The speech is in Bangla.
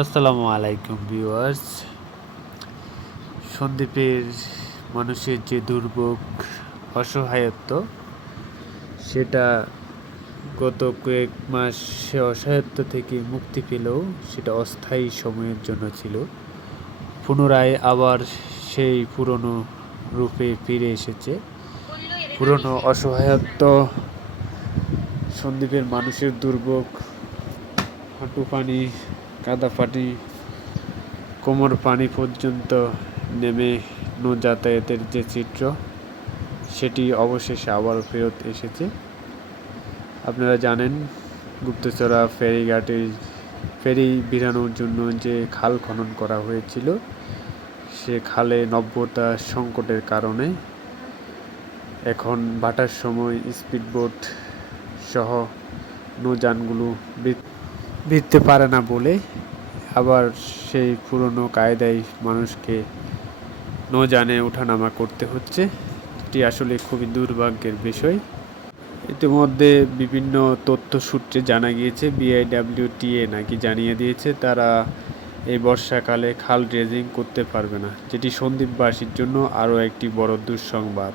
আসসালামু আলাইকুম ভিউয়ার্স। সন্দ্বীপের মানুষের যে দুর্ভোগ, অসহায়ত্ব, সেটা গত কয়েক মাস সে অসহায়ত্ব থেকে মুক্তি পেলেও সেটা অস্থায়ী সময়ের জন্য ছিল। পুনরায় আবার সেই পুরনো রূপে ফিরে এসেছে। পুরনো অসহায়ত্ব সন্দ্বীপের মানুষের দুর্ভোগ হাঁটু পানি কাদা পানি কোমর পানি পর্যন্ত নেমে নৌ যাতায়াতের যে চিত্র, সেটি অবশেষে আবার ফেরত এসেছে। আপনারা জানেন, গুপ্তচরা ফেরিঘাটে ফেরি বিরানোর জন্য যে খাল খনন করা হয়েছিল, সে খালে নব্যতা সংকটের কারণে এখন ভাটার সময় স্পিডবোট সহ নৌযানগুলো ভিড়তে পারে না বলে আবার সেই পুরনো কায়দায় মানুষকে নৌযানে ওঠানামা করতে হচ্ছে। এটি আসলে খুবই দুর্ভাগ্যের বিষয়। ইতিমধ্যে বিভিন্ন তথ্য সূত্রে জানা গিয়েছে বিআইডাব্লিউটিএ নাকি জানিয়ে দিয়েছে, তারা এই বর্ষাকালে খাল ড্রেজিং করতে পারবে না, যেটি সন্দ্বীপবাসীর জন্য আরও একটি বড় দুঃসংবাদ।